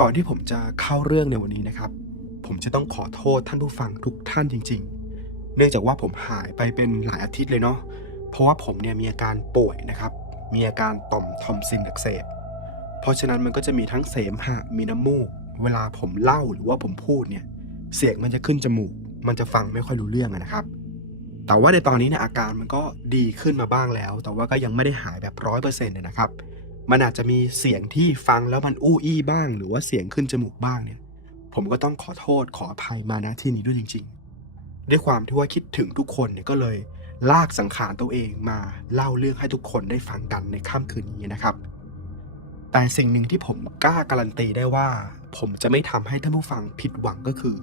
ก่อนที่ผมจะเข้าเรื่องในวันนี้นะครับ ผมจะต้องขอโทษท่านผู้ฟังทุกท่านจริง ๆ เนื่องจากว่าผมหายไปเป็นหลายอาทิตย์เลยเนาะเพราะว่าผมเนี่ยมีอาการป่วยนะครับ มีอาการต่อมทอมซินอักเสบเพราะฉะนั้นมันก็จะมีทั้งเสมหะมีน้ำมูก เวลาผมเล่าหรือว่าผมพูดเนี่ย เสียงมันจะขึ้นจมูก มันจะฟังไม่ค่อยรู้เรื่องนะครับ แต่ว่าในตอนนี้เนี่ยอาการมันก็ดีขึ้นมาบ้างแล้ว แต่ว่าก็ยังไม่ได้หายแบบร้อยเปอร์เซ็นต์นะครับ มันอาจจะมีเสียงที่ฟังแล้วมันอู้อี้บ้าง หรือว่าเสียงขึ้นจมูกบ้างเนี่ย ผมก็ต้องขอโทษขออภัยมาณที่นี้ด้วยจริง ๆ ด้วยความที่ว่าคิดถึงทุกคนเนี่ยก็เลยลากสังขารตัวเองมาเล่าเรื่องให้ทุกคนได้ฟังกันในค่ำคืนนี้นะครับ แต่สิ่งหนึ่งที่ผมกล้าการันตีได้ว่า ผมจะไม่ทำให้ท่านผู้ฟังผิดหวังก็คือ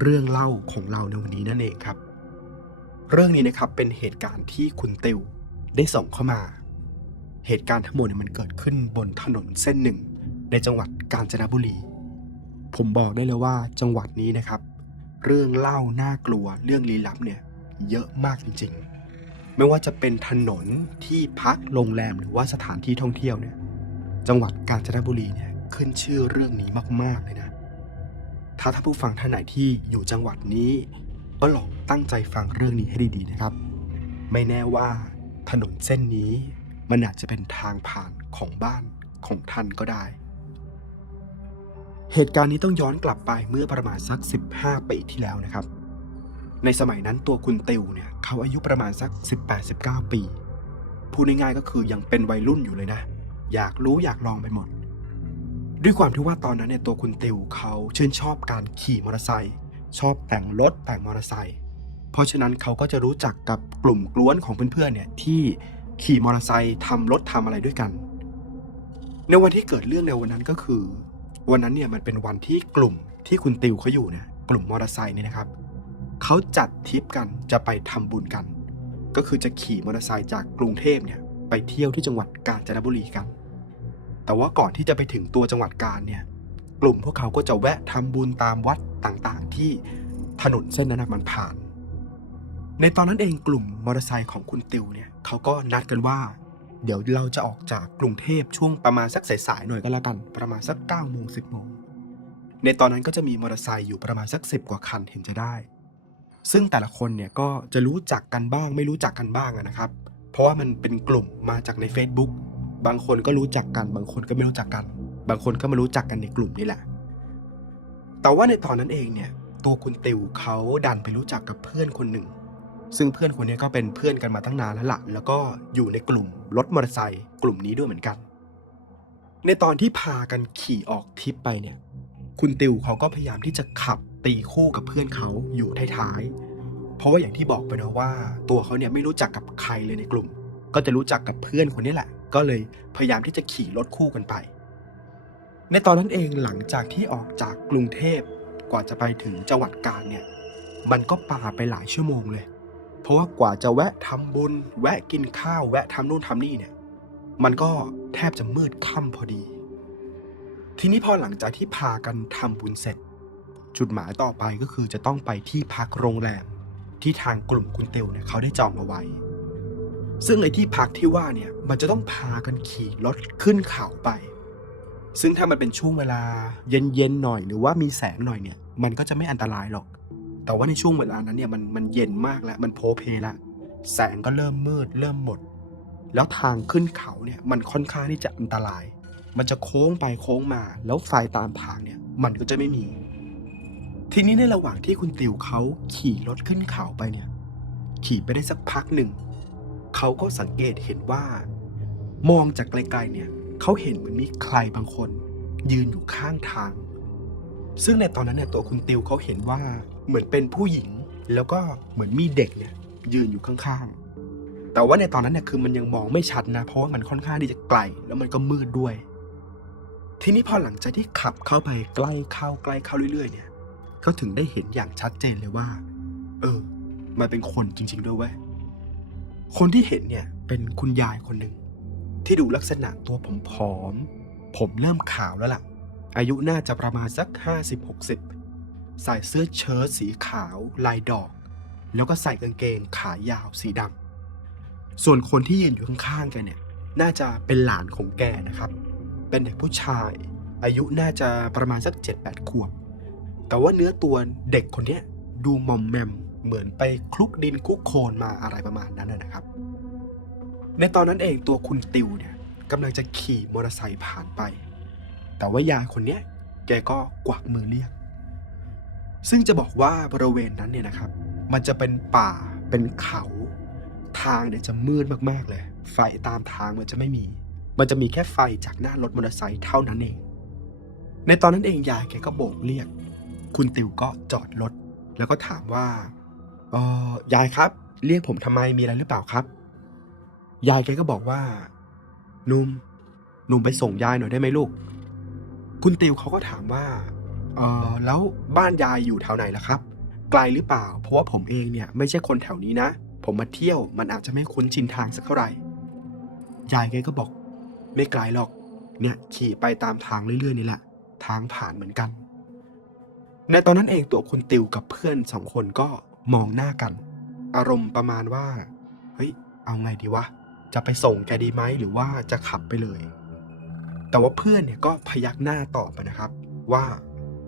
เรื่องเล่าของเราในวันนี้นั่นเองครับ เรื่องนี้นะครับเป็นเหตุการณ์ที่คุณติวได้ส่งเข้ามา เหตุการณ์ทั้งหมดเนี่ยมันเกิดขึ้นบนถนนเส้นหนึ่ง ในจังหวัดกาญจนบุรี ผมบอกได้เลยว่าจังหวัดนี้นะครับ เรื่องเล่าน่ากลัวเรื่องลี้ลับเนี่ยเยอะมากจริงๆ ไม่ว่าจะเป็นถนนที่พักโรงแรมหรือว่าสถานที่ท่องเที่ยวเนี่ย จังหวัดกาญจนบุรีเนี่ยขึ้นชื่อเรื่องนี้มากๆเลยนะ ถ้าท่านผู้ฟังท่านไหนที่อยู่จังหวัดนี้ก็ลองตั้งใจฟังเรื่องนี้ให้ดีๆนะครับ ไม่แน่ว่าถนนเส้นนี้ มันอาจจะเป็นทางผ่านของบ้านของท่านก็ได้ เหตุการณ์นี้ต้องย้อนกลับไปเมื่อประมาณสัก 15 ปีที่แล้วนะครับ ในสมัยนั้นตัวคุณติวเนี่ยเขาอายุประมาณสัก 18-19 ปี พูดง่ายๆก็คือยังเป็นวัยรุ่นอยู่เลยนะ อยากรู้อยากลองไปหมด ด้วยความที่ว่าตอนนั้นเนี่ยตัวคุณติวเขาชื่นชอบการขี่มอเตอร์ไซค์ชอบแต่งรถแต่งมอเตอร์ไซค์เพราะฉะนั้นเขาก็จะรู้จักกับกลุ่มกล้วนของเพื่อนๆเนี่ยที่ ขี่มอเตอร์ไซค์ทำรถทำอะไรด้วยกัน ในวันที่เกิดเรื่องในวันนั้นก็คือ วันนั้นเนี่ยมันเป็นวันที่กลุ่มที่คุณติวเขาอยู่เนี่ยกลุ่มมอเตอร์ไซค์เนี่ยนะครับเขาจัดทริปกันจะไปทำบุญกัน ก็คือจะขี่มอเตอร์ไซค์จากกรุงเทพเนี่ยไปเที่ยวที่จังหวัดกาญจนบุรีกัน แต่ว่าก่อนที่จะไปถึงตัวจังหวัดกาญเนี่ยกลุ่มพวกเขาก็จะแวะทำบุญตามวัดต่างๆ ที่ถนนเส้นนั้นมันผ่าน ในตอนนั้นเองกลุ่มมอเตอร์ไซค์ของคุณติวเนี่ยเขาก็นัดกันว่า เดี๋ยวเราจะออกจากกรุงเทพช่วงประมาณสักสายๆหน่อยก็แล้วกัน ประมาณสัก9ก้าโมงสิบโมงในตอนนั้นก็จะมีมอเตอร์ไซค์อยู่ประมาณสักสิบกว่าคันเห็นจะได้ ซึ่งแต่ละคนเนี่ยก็จะรู้จักกันบ้างไม่รู้จักกันบ้างนะครับ เพราะว่ามันเป็นกลุ่มมาจากใน Facebook บางคนก็รู้จักกัน บางคนก็ไม่รู้จักกัน บางคนก็มารู้จักกันในกลุ่มนี่แหละ แต่ว่าในตอนนั้นเองเนี่ย ตัวคุณติวเขาดันไปรู้จักกับเพื่อนคนหนึ่ง ซึ่งเพื่อนคนนี้ก็เป็นเพื่อนกันมาตั้งนานแล้วละ่ะ แล้วก็อยู่ในกลุ่มรถมอเตอร์ไซค์กลุ่มนี้ด้วยเหมือนกัน ในตอนที่พากันขี่ออกทริปไปเนี่ย คุณติวเขาก็พยายามที่จะขับตีคู่กับเพื่อนเขาอยู่ท้ายๆ เพราะว่าอย่างที่บอกไปนะว่า ตัวเขาเนี่ยไม่รู้จักกับใครเลยในกลุ่ม ก็จะรู้จักกับเพื่อนคนนี้แหละ ก็เลยพยายามที่จะขี่รถคู่กันไป ในตอนนั้นเองหลังจากที่ออกจากกรุงเทพกว่าจะไปถึงจังหวัดกาญเนี่ย มันก็ปาไปหลายชั่วโมงเลย ราะว่ากว่าจะแวะทำบุญ แวะกินข้าว แวะทำนู่นทำนี่เนี่ย มันก็แทบจะมืดค่ำพอดี ทีนี้พอหลังจากที่พากันทำบุญเสร็จ จุดหมายต่อไปก็คือจะต้องไปที่พักโรงแรมที่ทางกลุ่มคุณเตียวเนี่ยเขาได้จองเอาไว้ ซึ่งไอ้ที่พักที่ว่าเนี่ยมันจะต้องพากันขี่รถขึ้นเขาไป ซึ่งถ้ามันเป็นช่วงเวลาเย็นๆหน่อยหรือว่ามีแสงหน่อยเนี่ย มันก็จะไม่อันตรายหรอก แต่ว่าในช่วงเวลานั้นเนี่ยมันมันเย็นมากแล้ว มันโพเพล้วแสงก็เริ่มมืด เริ่มหมด แล้วทางขึ้นเขาเนี่ยมันค่อนข้างที่จะอันตราย มันจะโค้งไปโค้งมา แล้วไฟตามทางเนี่ยมันก็จะไม่มี ทีนี้ในระหว่างที่คุณติวเขาขี่รถขึ้นเขาไปเนี่ย ขี่ไปได้สักพักหนึ่งเขาก็สังเกตเห็นว่า มองจากไกลๆเนี่ยเขาเห็นเหมือนมีใครบางคน ยืนอยู่ข้างทาง ซึ่งในตอนนั้นเนี่ยตัวคุณติวเขาเห็นว่าเหมือนเป็นผู้หญิง แล้วก็เหมือนมีเด็กเนี่ยยืนอยู่ข้างๆ แต่ว่าในตอนนั้นเนี่ยคือมันยังมองไม่ชัดนะ เพราะว่ามันค่อนข้างที่จะไกล แล้วมันก็มืดด้วย ทีนี้พอหลังจากที่ขับเข้าไปใกล้เข้าใกล้เข้าเรื่อยๆ เนี่ยก็ถึงได้เห็นอย่างชัดเจนเลยว่า เออ มันเป็นคนจริง ๆ ด้วยเว้ยคนที่เห็นเนี่ยเป็นคุณยายคนหนึ่งที่ดูลักษณะตัวผอมๆผมเริ่มขาวแล้วล่ะ อายุน่าจะประมาณสัก 50-60 ใส่เสื้อเชิ้ตสีขาวลายดอก แล้วก็ใส่กางเกงขายาวสีดำส่วนคนที่ยืนอยู่ข้างๆแกเนี่ย น่าจะเป็นหลานของแกนะครับ เป็นเด็กผู้ชาย อายุน่าจะประมาณสัก 7-8 ขวบ แต่ว่าเนื้อตัวเด็กคนนี้ดูมอมแมมเหมือนไปคลุกดินคลุกโคลนมาอะไรประมาณนั้นนะครับ ในตอนนั้นเองตัวคุณติวเนี่ยกำลังจะขี่มอเตอร์ไซค์ผ่านไป แต่ว่ายายคนเนี้ยแกก็กวักมือเรียก ซึ่งจะบอกว่าบริเวณนั้นเนี่ยนะครับ มันจะเป็นป่าเป็นเขาทางเนี่ยจะมืดมากๆเลย ไฟตามทางมันจะไม่มี มันจะมีแค่ไฟจากหน้ารถมอเตอร์ไซค์เท่านั้นเอง ในตอนนั้นเองยายแกก็โบกเรียก คุณติวก็จอดรถแล้วก็ถามว่าเออยายครับ เรียกผมทำไมมีอะไรหรือเปล่าครับ ยายแกก็บอกว่า นุ่มนุ่มไปส่งยายหน่อยได้ไหมลูก คุณติวเขาก็ถามว่าเออแล้วบ้านยายอยู่แถวไหนล่ะครับ ไกลหรือเปล่า เพราะว่าผมเองเนี่ยไม่ใช่คนแถวนี้นะ ผมมาเที่ยวมันอาจจะไม่คุ้นชินทางสักเท่าไหร่ ยายแกก็บอก ไม่ไกลหรอก เนี่ยขี่ไปตามทางเรื่อยๆนี่แหละ ทางผ่านเหมือนกัน ในตอนนั้นเองตัวคุณติวกับเพื่อนสองคนก็มองหน้ากัน อารมณ์ประมาณว่า เฮ้ย เอาไงดีวะ จะไปส่งแกดีไหมหรือว่าจะขับไปเลย แต่ว่าเพื่อนเนี่ยก็พยักหน้าตอบไปนะครับ ว่า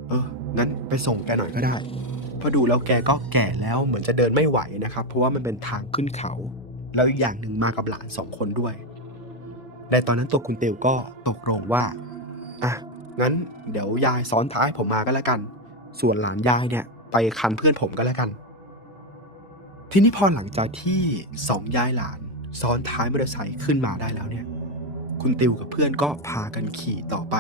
เอองั้นไปส่งแกหน่อยก็ได้เพราะดูแล้วแกก็แก่แล้วเหมือนจะเดินไม่ไหวนะครับ เพราะว่ามันเป็นทางขึ้นเขา แล้วอีกอย่างหนึ่งมากับหลานสองคนด้วยในตอนนั้นตัวคุณเตียวก็ตกลงว่าอะงั้นเดี๋ยวยายซ้อนท้ายผมมาก็แล้วกัน ส่วนหลานยายเนี่ย ไปคันเพื่อนผมก็แล้วกัน ทีนี้พอหลังจากที่สองยายหลาน ซ้อนท้ายมอเตอร์ไซค์ขึ้นมาได้แล้วเนี่ย คุณติวกับเพื่อนก็พากันขี่ต่อไป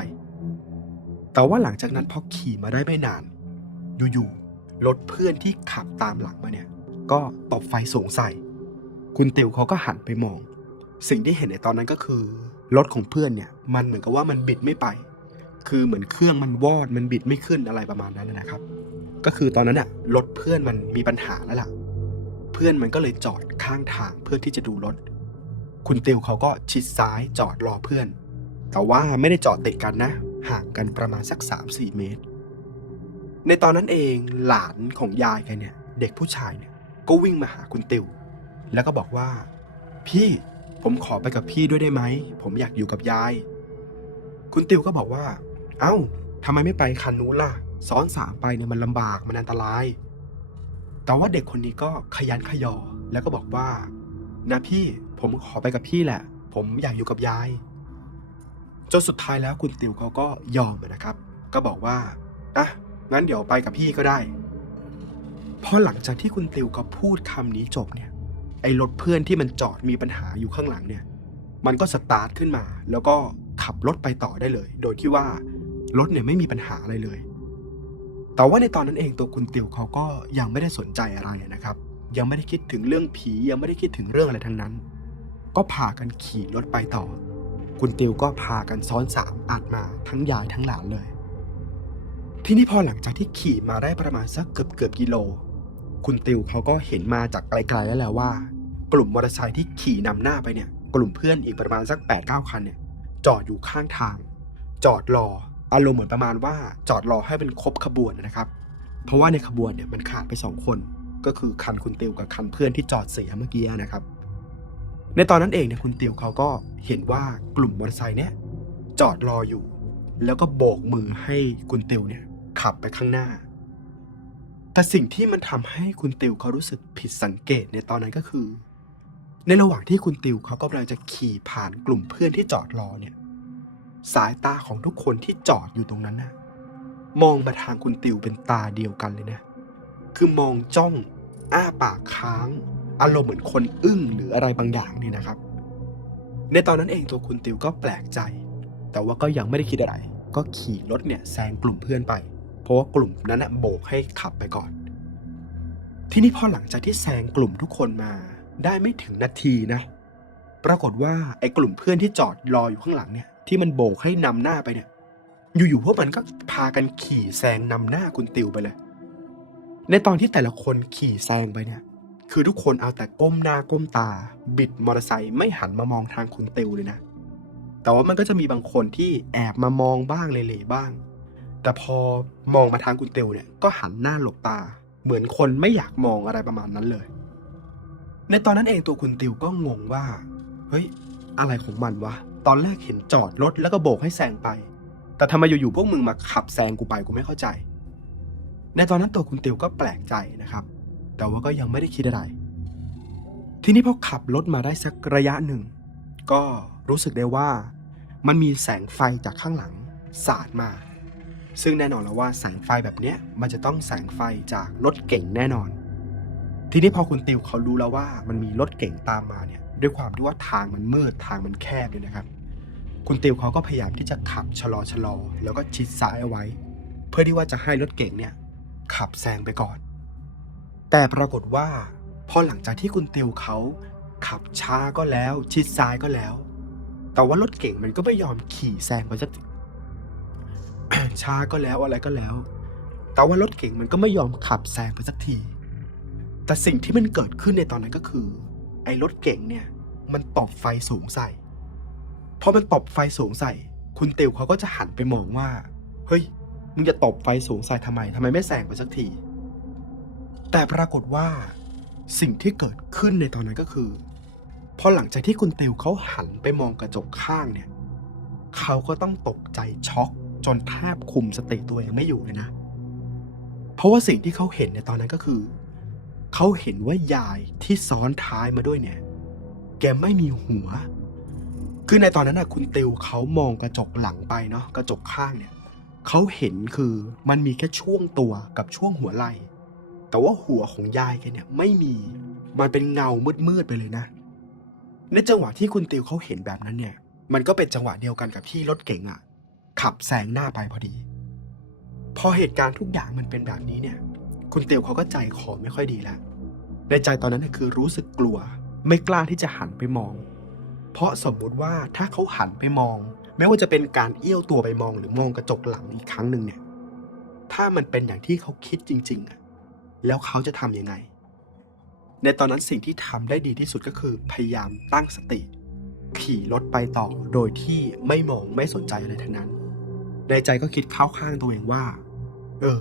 แต่ว่าหลังจากนั้นพอขี่มาได้ไม่นาน อยู่ๆรถเพื่อนที่ขับตามหลังมาเนี่ย ก็ตบไฟสูงใส่ คุณติวเขาก็หันไปมอง สิ่งที่เห็นในตอนนั้นก็คือรถของเพื่อนเนี่ย มันเหมือนกับว่ามันบิดไม่ไป คือเหมือนเครื่องมันวอดมันบิดไม่ขึ้นอะไรประมาณนั้นนะครับ ก็คือตอนนั้นอะรถเพื่อนมันมีปัญหาแล้วล่ะ เพื่อนมันก็เลยจอดข้างทางเพื่อที่จะดูรถ คุณติวเขาก็ชิดซ้ายจอดรอเพื่อน แต่ว่าไม่ได้จอดติดกันนะ ห่างกันประมาณสัก 3-4 เมตร ในตอนนั้นเองหลานของยายแกเนี่ย เด็กผู้ชายเนี่ยก็วิ่งมาหาคุณติว แล้วก็บอกว่า พี่ผมขอไปกับพี่ด้วยได้ไหม ผมอยากอยู่กับยาย คุณติวก็บอกว่า เอ้าทำไมไม่ไปคันนู้นล่ะ ซ้อนสามไปเนี่ยมันลำบากมันอันตราย แต่ว่าเด็กคนนี้ก็ขยันขยอ แล้วก็บอกว่า นะพี่ ผมขอไปกับพี่แหละ ผมอยากอยู่กับยาย จนสุดท้ายแล้วคุณติวเขาก็ยอมนะครับ ก็บอกว่าอะงั้นเดี๋ยวไปกับพี่ก็ได้ พอหลังจากที่คุณติวเขาพูดคำนี้จบเนี่ย ไอ้รถเพื่อนที่มันจอดมีปัญหาอยู่ข้างหลังเนี่ย มันก็สตาร์ทขึ้นมา แล้วก็ขับรถไปต่อได้เลย โดยที่ว่ารถเนี่ยไม่มีปัญหาอะไรเลย แต่ว่าในตอนนั้นเองตัวคุณติวเขาก็ยังไม่ได้สนใจอะไรนะครับ ยังไม่ได้คิดถึงเรื่องผียังไม่ได้คิดถึงเรื่องอะไรทั้งนั้น ก็พากันขี่รถไปต่อ คุณติวก็พากันซ้อนสามอัดมาทั้งยายทั้งหลานเลย ทีนี้พอหลังจากที่ขี่มาได้ประมาณสักเกือบเกือบกิโล คุณติวเขาก็เห็นมาจากไกลๆแล้วแหละว่า กลุ่มมอเตอร์ไซค์ที่ขี่นำหน้าไปเนี่ย กลุ่มเพื่อนอีกประมาณสัก8ปดเคันเนี่ย จอดอยู่ข้างทาง จอดรออารมณ์เหมือนประมาณว่าจอดรอให้เป็นครบขบวนนะครับ เพราะว่าในขบวนเนี่ยมันขาดไปสองคน ก็คือคันคุณติวกับคันเพื่อนที่จอดเสียเมื่อกี้นะครับ ในตอนนั้นเองเนี่ยคุณเติวเขาก็เห็นว่ากลุ่มมอเตอร์ไซค์เนี่ยจอดรออยู่ แล้วก็โบกมือให้คุณเติวเนี่ยขับไปข้างหน้า แต่สิ่งที่มันทำให้คุณติวเขารู้สึกผิดสังเกตในตอนนั้นก็คือ ในระหว่างที่คุณติวเขากำลังจะขี่ผ่านกลุ่มเพื่อนที่จอดรอเนี่ย สายตาของทุกคนที่จอดอยู่ตรงนั้นน่ะมองมาทางคุณติวเป็นตาเดียวกันเลยนะ คือมองจ้อง อ้าปากค้าง อารมณ์เหมือนคนอึ้งหรืออะไรบางอย่างนี่นะครับ ในตอนนั้นเองตัวคุณติวก็แปลกใจ แต่ว่าก็ยังไม่ได้คิดอะไร ก็ขี่รถเนี่ยแซงกลุ่มเพื่อนไป เพราะว่ากลุ่มนั้นนะโบกให้ขับไปก่อน ทีนี้พอหลังจากที่แซงกลุ่มทุกคนมาได้ไม่ถึงนาทีนะ ปรากฏว่าไอ้กลุ่มเพื่อนที่จอดรออยู่ข้างหลังเนี่ย ที่มันโบกให้นำหน้าไปเนี่ย อยู่ๆพวกมันก็พากันขี่แซงนำหน้าคุณติวไปเลย ในตอนที่แต่ละคนขี่แซงไปเนี่ย คือทุกคนเอาแต่ก้มหน้าก้มตา บิดมอเตอร์ไซค์ไม่หันมามองทางคุณติวเลยนะ แต่ว่ามันก็จะมีบางคนที่แอบมามองบ้างเล่ๆบ้าง แต่พอมองมาทางคุณติวเนี่ยก็หันหน้าหลบตา เหมือนคนไม่อยากมองอะไรประมาณนั้นเลย ในตอนนั้นเองตัวคุณติวก็งงว่า เฮ้ย อะไรของมันวะ ตอนแรกเห็นจอดรถแล้วก็โบกให้แซงไป แต่ทำไมอยู่ๆพวกมึงมาขับแซงกูไปกูไม่เข้าใจ ในตอนนั้นตัวคุณติวก็แปลกใจนะครับ แต่ว่าก็ยังไม่ได้คิดอะไร ทีนี้พอขับรถมาได้สักระยะหนึ่ง ก็รู้สึกได้ว่า มันมีแสงไฟจากข้างหลังสาดมา ซึ่งแน่นอนแล้วว่าแสงไฟแบบเนี้ยมันจะต้องแสงไฟจากรถเก่งแน่นอน ทีนี้พอคุณติวเขารู้แล้วว่า มันมีรถเก่งตามมาเนี่ยด้วยความที่ว่าทางมันมืดทางมันแคบเลยนะครับ คุณติวเขาก็พยายามที่จะขับชะลอชะลอแล้วก็ชิดซ้ายเอาไว้ เพื่อที่ว่าจะให้รถเก่งเนี่ยขับแซงไปก่อน แต่ปรากฏว่า พอหลังจากที่คุณติวเขาขับช้าก็แล้ว ชิดซ้ายก็แล้ว แต่ว่ารถเก่งมันก็ไม่ยอมขี่แซงไปสักทีช้าก็แล้วอะไรก็แล้ว แต่ว่ารถเก่งมันก็ไม่ยอมขับแซงไปสักที แต่สิ่งที่มันเกิดขึ้นในตอนนั้นก็คือ ไอ้รถเก่งเนี่ย มันตบไฟสูงใส่พอมันตบไฟสูงใส่ คุณติวเขาก็จะหันไปมองว่า เฮ้ย มึงจะตบไฟสูงใส่ทำไมทำไมไม่แซงไปสักที แต่ปรากฏว่าสิ่งที่เกิดขึ้นในตอนนั้นก็คือ พอหลังจากที่คุณติวเขาหันไปมองกระจกข้างเนี่ย เขาก็ต้องตกใจช็อกจนแทบคุมสติตัวเองไม่อยู่เลยนะ เพราะว่าสิ่งที่เขาเห็นในตอนนั้นก็คือ เขาเห็นว่ายายที่ซ้อนท้ายมาด้วยเนี่ย แกไม่มีหัว คือในตอนนั้นนะคุณติวเขามองกระจกหลังไปเนาะกระจกข้างเนี่ย เขาเห็นคือมันมีแค่ช่วงตัวกับช่วงหัวไหล่ แต่ว่าหัวของยายแกเนี่ยไม่มี มันเป็นเงามืดๆไปเลยนะ ในจังหวะที่คุณติวเขาเห็นแบบนั้นเนี่ย มันก็เป็นจังหวะเดียวกันกับที่รถเก๋งอะ ขับแซงหน้าไปพอดี พอเหตุการณ์ทุกอย่างมันเป็นแบบนี้เนี่ย คุณติวเขาก็ใจคอไม่ค่อยดีแล้ว ในใจตอนนั้นคือรู้สึกกลัว ไม่กล้าที่จะหันไปมอง เพราะสมมุติว่าถ้าเขาหันไปมอง ไม่ว่าจะเป็นการเอี้ยวตัวไปมองหรือมองกระจกหลังอีกครั้งหนึ่งเนี่ย ถ้ามันเป็นอย่างที่เขาคิดจริง ๆอะ แล้วเขาจะทำยังไง ในตอนนั้นสิ่งที่ทำได้ดีที่สุดก็คือพยายามตั้งสติ ขี่รถไปต่อโดยที่ไม่มองไม่สนใจอะไรทั้งนั้น ในใจก็คิดเข้าข้างตัวเองว่า เออ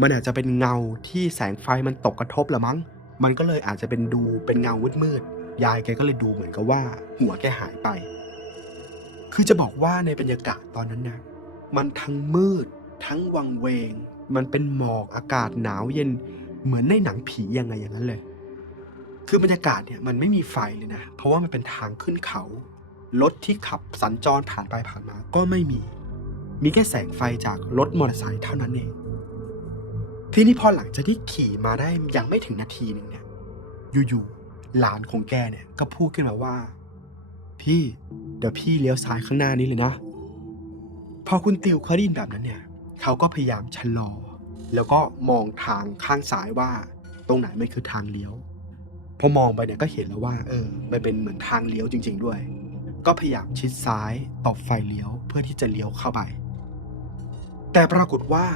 มันอาจจะเป็นเงาที่แสงไฟมันตกกระทบละมั้ง มันก็เลยอาจจะเป็นดูเป็นเงามืดๆยายแกก็เลยดูเหมือนกับว่า หัวแกหายไป คือจะบอกว่าในบรรยากาศตอนนั้นนะมันทั้งมืด ทั้งวังเวง มันเป็นหมอกอากาศหนาวเย็น เหมือนในหนังผียังไงอย่างนั้นเลย คือบรรยากาศเนี่ยมันไม่มีไฟเลยนะ เพราะว่ามันเป็นทางขึ้นเขา รถที่ขับสัญจรผ่านไปผ่านมาก็ไม่มี มีแค่แสงไฟจากรถมอเตอร์ไซค์เท่านั้นเอง ทีนี้พอหลังจากที่ขี่มาได้ยังไม่ถึงนาทีหนึ่งเนี่ย อยู่ๆ หลานของแกเนี่ยก็พูดขึ้นมาว่า พี่เดี๋ยวพี่เลี้ยวซ้ายข้างหน้านี้เลยนะ พอคุณติวเขาได้ยินแบบนั้นเนี่ย เขาก็พยายามชะลอ แล้วก็มองทางข้างซ้ายว่า ตรงไหนมันคือทางเลี้ยวพอมองไปเนี่ยก็เห็นแล้วว่า เออ มันเป็นเหมือนทางเลี้ยวจริง ๆ ด้วย ก็พยายามชิดซ้ายตบไฟเลี้ยวเพื่อที่จะเลี้ยวเข้าไป แต่ปรากฏว่า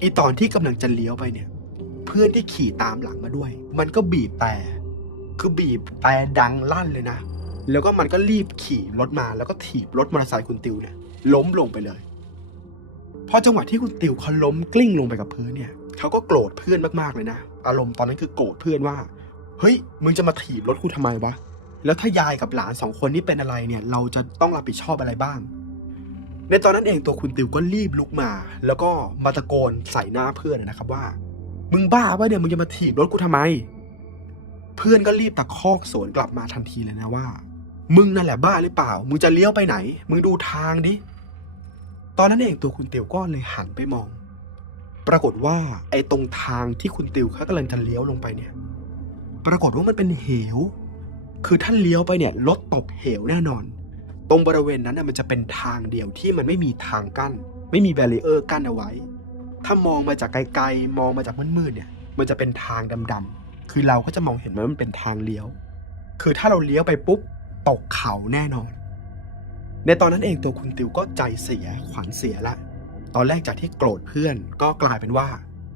อีตอนที่กำลังจะเลี้ยวไปเนี่ย เพื่อนที่ขี่ตามหลังมาด้วย มันก็บีบแต่คือบีบแต่ดังลั่นเลยนะ แล้วก็มันก็รีบขี่รถมาแล้วก็ถีบรถมอเตอร์ไซค์คุณติวเนี่ยล้มลงไปเลย พอจังหวะที่คุณติวเขาล้มกลิ้งลงไปกับพื้นเนี่ยเขาก็โกรธเพื่อนมากๆเลยนะอารมณ์ตอนนั้นคือโกรธเพื่อนว่า เฮ้ยมึงจะมาถีบรถกูทำไมวะแล้วถ้ายายกับหลานสองคนนี้เป็นอะไรเนี่ย เราจะต้องรับผิดชอบอะไรบ้าง ในตอนนั้นเองตัวคุณติวก็รีบลุกมา แล้วก็มาตะโกนใส่หน้าเพื่อนนะครับว่า มึงบ้าปะเนี่ยมึงจะมาถีบรถกูทำไม เพื่อนก็รีบตะคอกสวนกลับมาทันทีเลยนะว่า มึงนั่นแหละบ้าหรือเปล่า มึงจะเลี้ยวไปไหน มึงดูทางดิ ตอนนั้นเองตัวคุณติวก็เลยหันไปมอง ปรากฏว่าไอ้ตรงทางที่คุณติวเขากำลังจะเลี้ยวลงไปเนี่ย ปรากฏว่ามันเป็นเหว คือถ้านเลี้ยวไปเนี่ยรถตกเหวแน่นอน ตรงบริเวณนั้นนะมันจะเป็นทางเดียวที่มันไม่มีทางกั้น ไม่มีแบรีเออร์กั้นเอาไว้ ถ้ามองมาจากไกลๆ มองมาจากมืดๆเนี่ย มันจะเป็นทางดำๆ คือเราก็จะมองเห็นว่ามันเป็นทางเลี้ยว คือถ้าเราเลี้ยวไปปุ๊บตกเขาแน่นอน ในตอนนั้นเองตัวคุณติวก็ใจเสียขวัญเสียละ ตอนแรกจากที่โกรธเพื่อนก็กลายเป็นว่า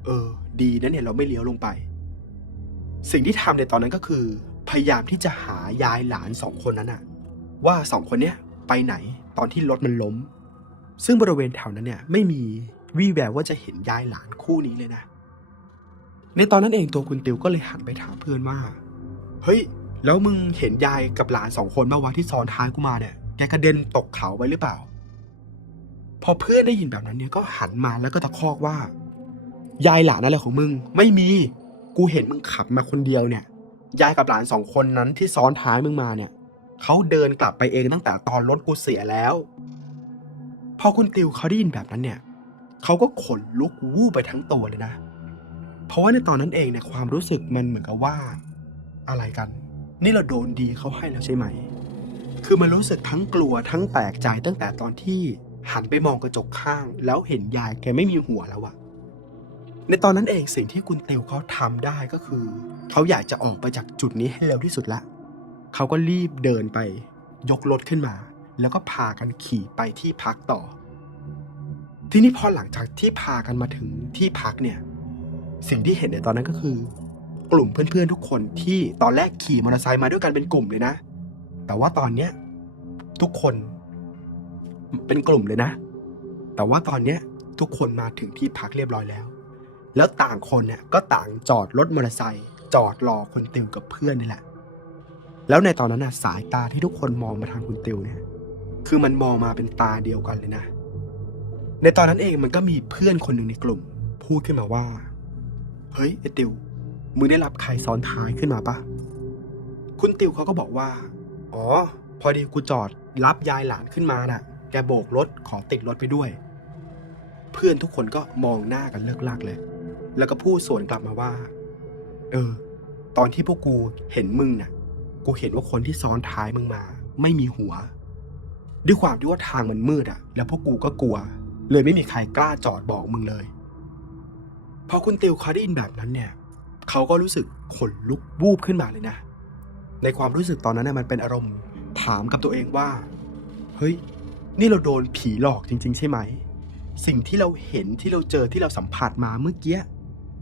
เออ ดีนะเนี่ยเราไม่เลี้ยวลงไป สิ่งที่ทำในตอนนั้นก็คือ พยายามที่จะหายายหลานสองคนนั้นอะว่าสองคนเนี้ยไปไหนตอนที่รถมันล้ม ซึ่งบริเวณแถวนั้นเนี่ยไม่มีวี่แววว่าจะเห็นยายหลานคู่นี้เลยนะ ในตอนนั้นเองตัวคุณติวก็เลยหันไปถามเพื่อนว่า เฮ้ย แล้วมึงเห็นยายกับหลานสองคนเมื่อวานที่ซ้อนท้ายกูมาเนี่ย กกระเด็นตกเขาไปหรือเปล่า พอเพื่อนได้ยินแบบนั้นเนี่ยก็หันมาแล้วก็ตะคอกว่า ยายหลานอะไรของมึง ไม่มี กูเห็นมึงขับมาคนเดียวเนี่ย ยายกับหลานสองคนนั้นที่ซ้อนท้ายมึงมาเนี่ยเขาเดินกลับไปเองตั้งแต่ตอนรถกูเสียแล้ว พอคุณติวเขาได้ยินแบบนั้นเนี่ยเขาก็ขนลุกวูบไปทั้งตัวเลยนะ เพราะว่าในตอนนั้นเองเนี่ยความรู้สึกมันเหมือนกับว่า อะไรกัน นี่เราโดนดีเขาให้แล้วใช่ไหม คือมันรู้สึกทั้งกลัวทั้งแปลกใจตั้งแต่ตอนที่หันไปมองกระจกข้าง แล้วเห็นยายแกไม่มีหัวแล้วอะในตอนนั้นเองสิ่งที่คุณเตียวเขาทำได้ก็คือ เขาอยากจะออกไปจากจุดนี้ให้เร็วที่สุดละเขาก็รีบเดินไป ยกรถขึ้นมา แล้วก็พากันขี่ไปที่พักต่อ ทีนี้พอหลังจากที่พากันมาถึงที่พักเนี่ย สิ่งที่เห็นในตอนนั้นก็คือ กลุ่มเพื่อนๆทุกคนที่ตอนแรกขี่มอเตอร์ไซค์มาด้วยกันเป็นกลุ่มเลยนะ แต่ว่าตอนเนี้ยทุกคนเป็นกลุ่มเลยนะ แต่ว่าตอนเนี้ยทุกคนมาถึงที่พักเรียบร้อยแล้ว แล้วต่างคนเนี่ยก็ต่างจอดรถมอเตอร์ไซค์จอดรอคุณติวกับเพื่อนนี่แหละ แล้วในตอนนั้นน่ะสายตาที่ทุกคนมองมาทางคุณติวเนี่ย คือมันมองมาเป็นตาเดียวกันเลยนะ ในตอนนั้นเองมันก็มีเพื่อนคนหนึ่งในกลุ่ม พูดขึ้นมาว่า เฮ้ยไอติวมึงได้รับใครซ้อนท้ายขึ้นมาปะคุณติวเขาก็บอกว่า อ๋อ พอดีกูจอดรับยายหลานขึ้นมาน่ะ แกโบกรถขอติดรถไปด้วย เพื่อนทุกคนก็มองหน้ากันเลิกลากเลย แล้วก็พูดสวนกลับมาว่า เออ ตอนที่พวกกูเห็นมึงน่ะ กูเห็นว่าคนที่ซ้อนท้ายมึงมา ไม่มีหัว ด้วยความที่ว่าทางมันมืดอะแล้วพวกกูก็กลัว เลยไม่มีใครกล้าจอดบอกมึงเลย พอคุณติวเขาได้ยินแบบนั้นเนี่ย เขาก็รู้สึกขนลุกวูบขึ้นมาเลยนะ ในความรู้สึกตอนนั้นน่ะมันเป็นอารมณ์ถามกับตัวเองว่า เฮ้ย นี่เราโดนผีหลอกจริง ๆ ใช่ไหม สิ่งที่เราเห็นที่เราเจอที่เราสัมผัสมาเมื่อกี้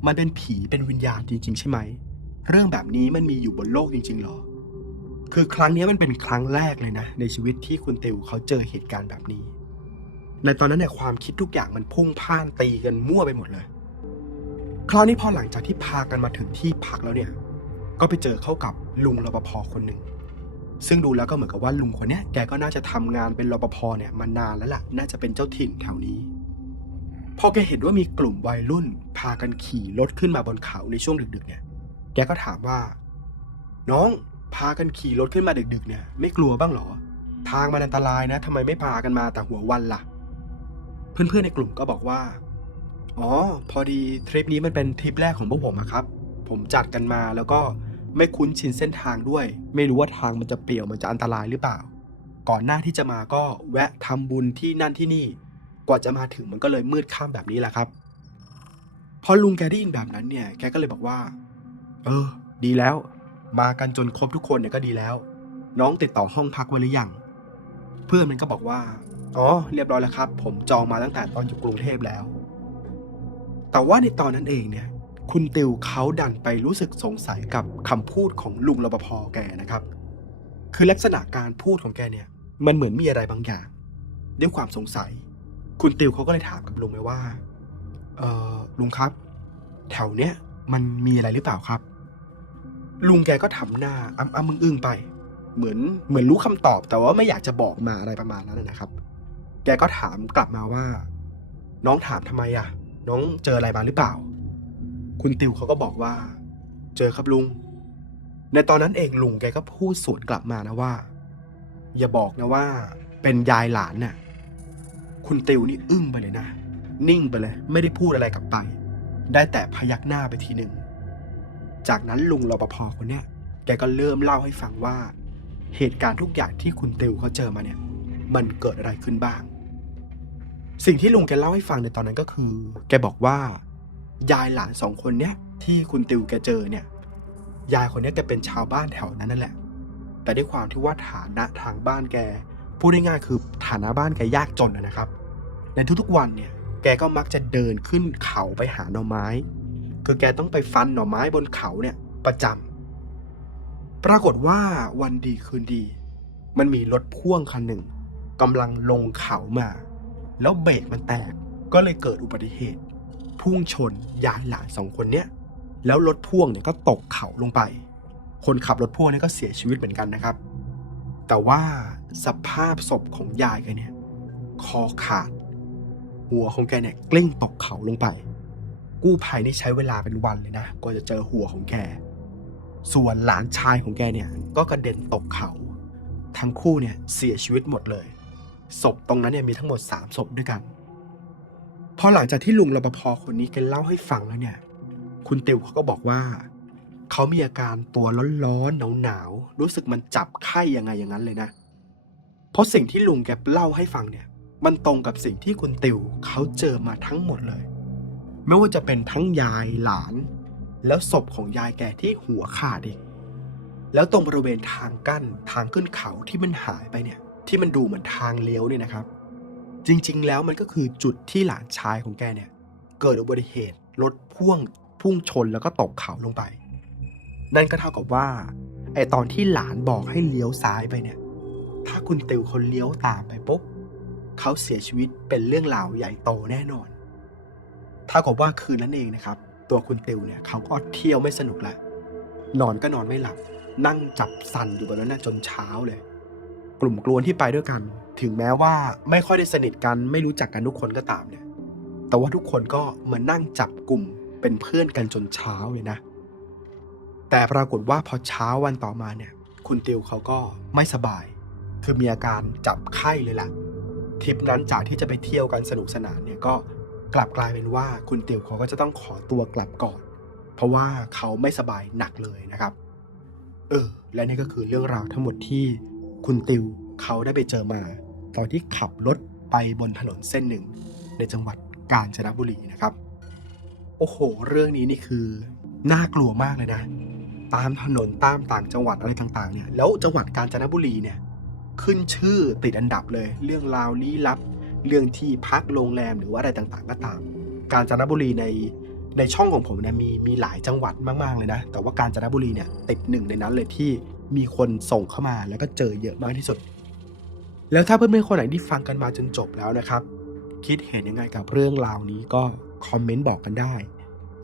มันเป็นผีเป็นวิญญาณจริง ๆ ใช่ไหม เรื่องแบบนี้มันมีอยู่บนโลกจริง ๆหรอ คือครั้งนี้มันเป็นครั้งแรกเลยนะ ในชีวิตที่คุณติวเขาเจอเหตุการณ์แบบนี้ ในตอนนั้นเนี่ยความคิดทุกอย่างมันพุ่งพ่านตีกันมั่วไปหมดเลย คราวนี้พอหลังจากที่พากันมาถึงที่พักแล้วเนี่ย ก็ไปเจอเข้ากับลุงรปภคนหนึ่ง ซึ่งดูแล้วก็เหมือนกับว่าลุงคนนี้แกก็น่าจะทำงานเป็นรปภเนี่ยมานานแล้วล่ะ น่าจะเป็นเจ้าถิ่นแถวนี้พอแกเห็นว่ามีกลุ่มวัยรุ่น พากันขี่รถขึ้นมาบนเขาในช่วงดึกๆเนี่ย แกก็ถามว่า น้องพากันขี่รถขึ้นมาดึก ๆ เนี่ย ไม่กลัวบ้างหรอ ทางมันอันตรายนะทำไมไม่พากันมาแต่หัววันล่ะ เพื่อนๆในกลุ่มก็บอกว่า อ๋อ พอดีทริปนี้มันเป็นทริปแรกของพวกผมอะครับ ผมจัดกันมาแล้วก็ ไม่คุ้นชินเส้นทางด้วย ไม่รู้ว่าทางมันจะเปลี่ยวมันจะอันตรายหรือเปล่า ก่อนหน้าที่จะมาก็แวะทำบุญที่นั่นที่นี่ กว่าจะมาถึงมันก็เลยมืดค่ำแบบนี้แหละครับ พอลุงแกได้ยินแบบนั้นเนี่ย แกก็เลยบอกว่า เออ ดีแล้ว มากันจนครบทุกคนเนี่ยก็ดีแล้ว น้องติดต่อห้องพักไว้หรือยังเพื่อนมันก็บอกว่าอ๋อเรียบร้อยแล้วครับ ผมจองมาตั้งแต่ตอนอยู่กรุงเทพแล้ว แต่ว่าในตอนนั้นเองเนี่ย คุณติวเขาดันไปรู้สึกสงสัยกับคำพูดของลุงรปภแกนะครับ คือลักษณะการพูดของแกเนี่ย มันเหมือนมีอะไรบางอย่าง ด้วยความสงสัย คุณติวเขาก็เลยถามกับลุงไปว่า เออลุงครับ แถวเนี้ยมันมีอะไรหรือเปล่าครับ ลุงแกก็ทำหน้าอ้ำอ้ำมึงอึ้งๆไป เหมือนเหมือนรู้คำตอบแต่ว่าไม่อยากจะบอกมาอะไรประมาณนั้นนะครับ แกก็ถามกลับมาว่า น้องถามทำไมอะน้องเจออะไรมาหรือเปล่า คุณติวเขาก็บอกว่า เจอครับลุง ในตอนนั้นเองลุงแกก็พูดสวนกลับมานะว่า อย่าบอกนะว่า เป็นยายหลานน่ะ คุณติวนี่อึ้งไปเลยนะ นิ่งไปเลย ไม่ได้พูดอะไรกลับไป ได้แต่พยักหน้าไปทีหนึ่ง จากนั้นลุงรปภคนเนี้ยแกก็เริ่มเล่าให้ฟังว่า เหตุการณ์ทุกอย่างที่คุณติวเขาเจอมาเนี่ย มันเกิดอะไรขึ้นบ้าง สิ่งที่ลุงแกเล่าให้ฟังในตอนนั้นก็คือ แกบอกว่า ยายหลานสองคนเนี้ยที่คุณติวแกเจอเนี่ย ยายคนนี้แกเป็นชาวบ้านแถวนั้นนั่นแหละ แต่ด้วยความที่ว่าฐานะทางบ้านแกพูดง่ายๆคือฐานะบ้านแกยากจนนะครับ ในทุกๆวันเนี่ยแกก็มักจะเดินขึ้นเขาไปหาหน่อไม้ คือแกต้องไปฟันหน่อไม้บนเขาเนี่ยประจำปรากฏว่าวันดีคืนดี มันมีรถพ่วงคันหนึ่งกำลังลงเขามา แล้วเบรกมันแตกก็เลยเกิดอุบัติเหตุ พุ่งชนยายหลานสองคนเนี้ยแล้วรถพ่วงเนี่ยก็ตกเขาลงไป คนขับรถพ่วงเนี่ยก็เสียชีวิตเหมือนกันนะครับ แต่ว่าสภาพศพของยายแกเนี่ยคอขาด หัวของแกเนี่ยกลิ้งตกเขาลงไป กู้ภัยนี่ใช้เวลาเป็นวันเลยนะกว่าจะเจอหัวของแก ส่วนหลานชายของแกเนี่ยก็กระเด็นตกเขา ทั้งคู่เนี่ยเสียชีวิตหมดเลย ศพตรงนั้นเนี่ยมีทั้งหมดสามศพด้วยกัน พอหลังจากที่ลุงรปภคนนี้แกเล่าให้ฟังแล้วเนี่ย คุณติวเขาก็บอกว่า เขามีอาการตัวร้อนๆหนาวๆรู้สึกมันจับไข้ยังไงอย่างนั้นเลยนะ เพราะสิ่งที่ลุงแกเล่าให้ฟังเนี่ย มันตรงกับสิ่งที่คุณติวเขาเจอมาทั้งหมดเลย ไม่ว่าจะเป็นทั้งยายหลาน แล้วศพของยายแกที่หัวขาดอีกแล้วตรงบริเวณทางกั้นทางขึ้นเขาที่มันหายไปเนี่ย ที่มันดูเหมือนทางเลี้ยวเนี่ยนะครับ จริง ๆ แล้วมันก็คือจุดที่หลานชายของแกเนี่ย เกิดอุบัติเหตุรถพ่วงพุ่งชนแล้วก็ตกเขาลงไป นั่นก็เท่ากับว่าไอตอนที่หลานบอกให้เลี้ยวซ้ายไปเนี่ย ถ้าคุณติวเขาเลี้ยวตามไปปุ๊บเขาเสียชีวิตเป็นเรื่องราวใหญ่โตแน่นอนถ้ากับว่าคืนนั้นเองนะครับ ตัวคุณติวเนี่ยเขาก็เที่ยวไม่สนุกละนอนก็นอนไม่หลับ นั่งจับสันอยู่บนนั้นจนเช้าเลย กลุ่มกลวนที่ไปด้วยกัน ถึงแม้ว่าไม่ค่อยได้สนิทกันไม่รู้จักกันทุกคนก็ตามเนี่ย แต่ว่าทุกคนก็มานั่งจับกลุ่มเป็นเพื่อนกันจนเช้าเลยนะ แต่ปรากฏว่าพอเช้าวันต่อมาเนี่ย คุณติวเขาก็ไม่สบาย คือมีอาการจับไข้เลยล่ะทริปนั้นจากที่จะไปเที่ยวกันสนุกสนานเนี่ยก็กลับกลายเป็นว่าคุณติวเขาก็จะต้องขอตัวกลับก่อน เพราะว่าเขาไม่สบายหนักเลยนะครับ เออ และนี่ก็คือเรื่องราวทั้งหมดที่ คุณติวเขาได้ไปเจอมา ตอนที่ขับรถไปบนถนนเส้นหนึ่ง ในจังหวัดกาญจนบุรีนะครับ โอ้โห เรื่องนี้นี่คือน่ากลัวมากเลยนะ ตามถนนตามต่างจังหวัดอะไรต่างๆเนี่ยแล้วจังหวัดกาญจนบุรีเนี่ยขึ้นชื่อติดอันดับเลย เรื่องราวลี้ลับ เรื่องที่พักโรงแรมหรือว่าอะไรต่างๆก็ตาม กาญจนบุรีในในช่องของผมเนี่ยมีมีหลายจังหวัดมากๆเลยนะ แต่ว่ากาญจนบุรีเนี่ยติดหนึ่งในนั้นเลยที่ มีคนส่งเข้ามาแล้วก็เจอเยอะมากที่สุด แล้วถ้าเพื่อนๆคนไหนที่ฟังกันมาจนจบแล้วนะครับ คิดเห็นยังไงกับเรื่องราวนี้ก็คอมเมนต์บอกกันได้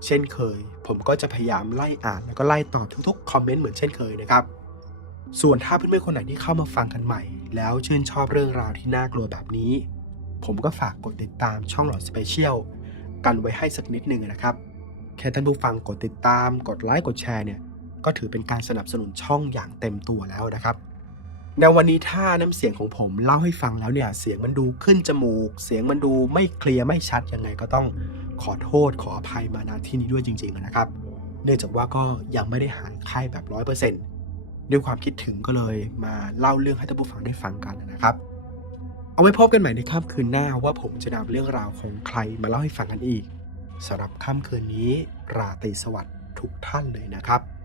เช่นเคย ผมก็จะพยายามไล่อ่านแล้วก็ไล่ตอบทุกๆคอมเมนต์เหมือนเช่นเคยนะครับ ส่วนถ้าเพื่อนๆคนไหนที่เข้ามาฟังกันใหม่ แล้วชื่นชอบเรื่องราวที่น่ากลัวแบบนี้ ผมก็ฝากกดติดตามช่องหลอดสเปเชียลกันไว้ให้สักนิดหนึ่งนะครับ แค่ท่านผู้ฟังกดติดตามกดไลค์กดแชร์เนี่ย ก็ถือเป็นการสนับสนุนช่องอย่างเต็มตัวแล้วนะครับในวันนี้ถ้าน้ำเสียงของผมเล่าให้ฟังแล้วเนี่ยเสียงมันดูขึ้นจมูก เสียงมันดูไม่เคลียร์ไม่ชัดยังไงก็ต้องขอโทษขออภัยมาณที่นี้ด้วยจริงๆนะครับ เนื่องจากว่าก็ยังไม่ได้หายไข้แบบร้อยเปอร์เซ็นต์ด้วยความคิดถึงก็เลยมาเล่าเรื่องให้ท่านผู้ฟังได้ฟังกันนะครับ เอาไว้พบกันใหม่ในค่ำคืนหน้าว่าผมจะนำเรื่องราวของใครมาเล่าให้ฟังกันอีกสำหรับค่ำคืนนี้ราตรีสวัสดิ์ทุกท่านเลยนะครับ